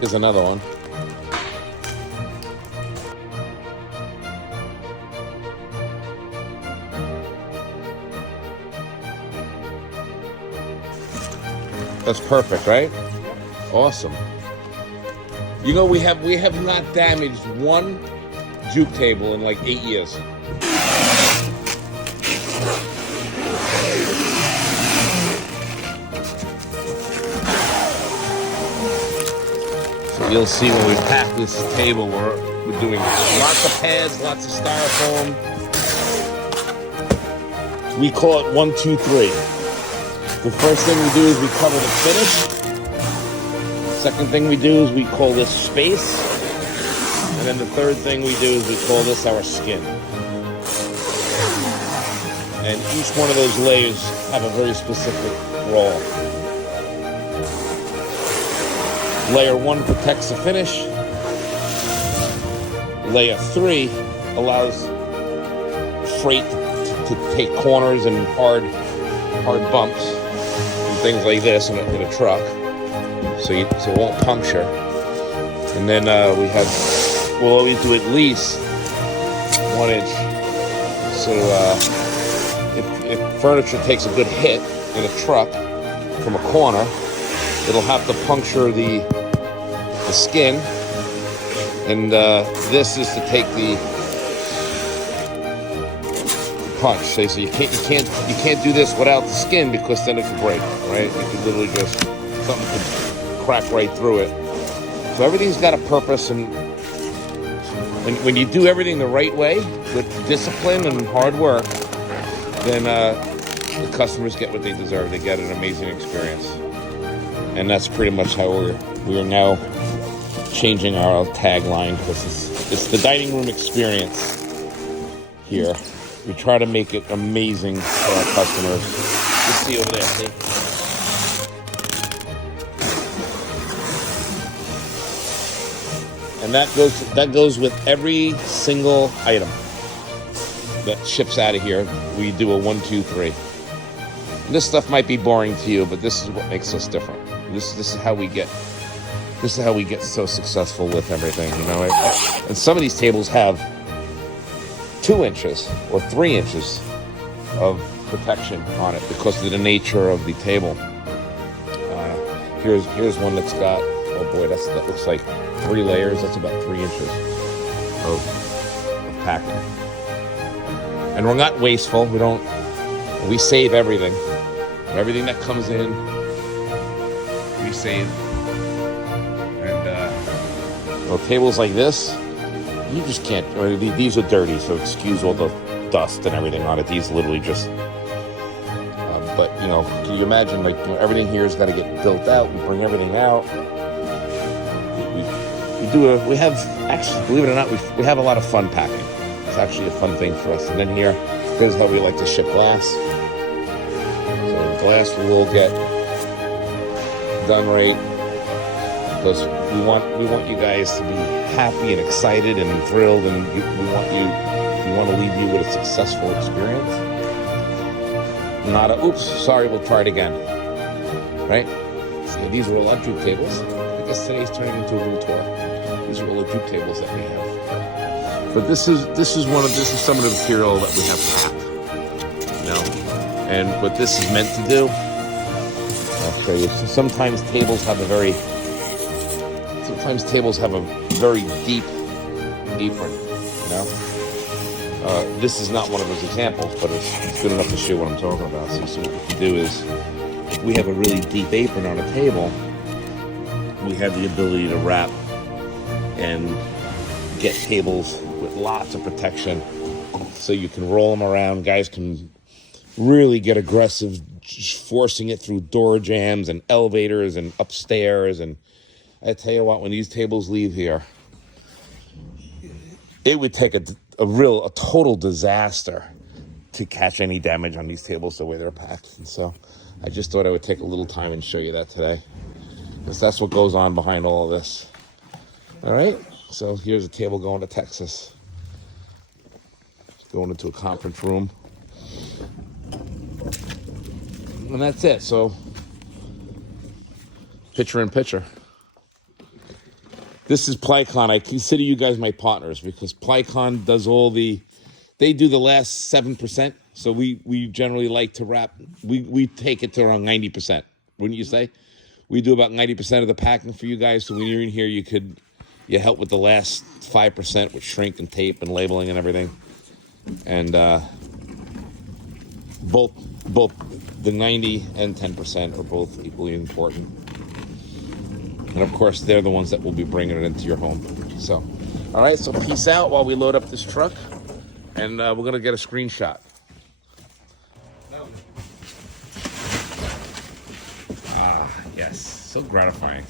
Here's another one. That's perfect, right? Awesome. You know, we have not damaged one juke table in like 8 years. So you'll see when we pack this table, we're doing lots of pads, lots of styrofoam. We call it 1, 2, 3. The first thing we do is we cover the finish. Second thing we do is we call this space. And then the third thing we do is we call this our skin. And each one of those layers have a very specific role. Layer 1 protects the finish. Layer 3 allows freight to take corners and hard bumps. Things like this in a truck, so it won't puncture. And then we'll always do at least 1 inch. So if furniture takes a good hit in a truck from a corner, it'll have to puncture the skin, and this is to take the punch. So you can't do this without the skin, because then it could break, right? It could literally just, something could crack right through it. So everything's got a purpose, and when you do everything the right way with discipline and hard work, then the customers get what they deserve. They get an amazing experience, and that's pretty much how we are now changing our tagline, because it's the dining room experience here. We try to make it amazing for our customers. You see over there, see? And that goes with every single item that ships out of here. We do a 1, 2, 3. And this stuff might be boring to you, but this is what makes us different. This is how we get so successful with everything, you know. And some of these tables have 2 inches or 3 inches of protection on it because of the nature of the table. Here's one that's got, oh boy, that looks like 3 layers. That's about 3 inches of packing. And we're not wasteful. We save everything. Everything that comes in, we save. And tables like this, you just can't. These are dirty, so excuse all the dust and everything on it. These literally just. But can you imagine? Everything here has got to get built out. We bring everything out. We have actually, believe it or not, we have a lot of fun packing. It's actually a fun thing for us. And then here's how we like to ship glass. So glass will all get done right, because we want you guys to be happy and excited and thrilled, and we want to leave you with a successful experience. Not a oops, sorry, we'll try it again. Right? So these are all our juke tables. I guess today's turning into a little tour. These are all the juke tables that we have. But this is some of the material that we have packed. And what this is meant to do, I'll show you. So sometimes tables have a very deep apron, this is not one of those examples, but it's good enough to show what I'm talking about. So what we can do is, if we have a really deep apron on a table, we have the ability to wrap and get tables with lots of protection, so you can roll them around. Guys can really get aggressive, forcing it through door jams and elevators and upstairs. And I tell you what, when these tables leave here, it would take a total disaster to catch any damage on these tables the way they're packed. And so I just thought I would take a little time and show you that today, because that's what goes on behind all of this. All right, so here's a table going to Texas. It's going into a conference room. And that's it. So picture in picture. This is Plycon. I consider you guys my partners because Plycon does all the, they do the last 7%. So we generally like to wrap, we take it to around 90%, wouldn't you say? We do about 90% of the packing for you guys. So when you're in here, you help with the last 5% with shrink and tape and labeling and everything. And both the 90 and 10% are both equally important. And of course, they're the ones that will be bringing it into your home. So, all right, so peace out while we load up this truck. And we're going to get a screenshot. Ah, yes, so gratifying.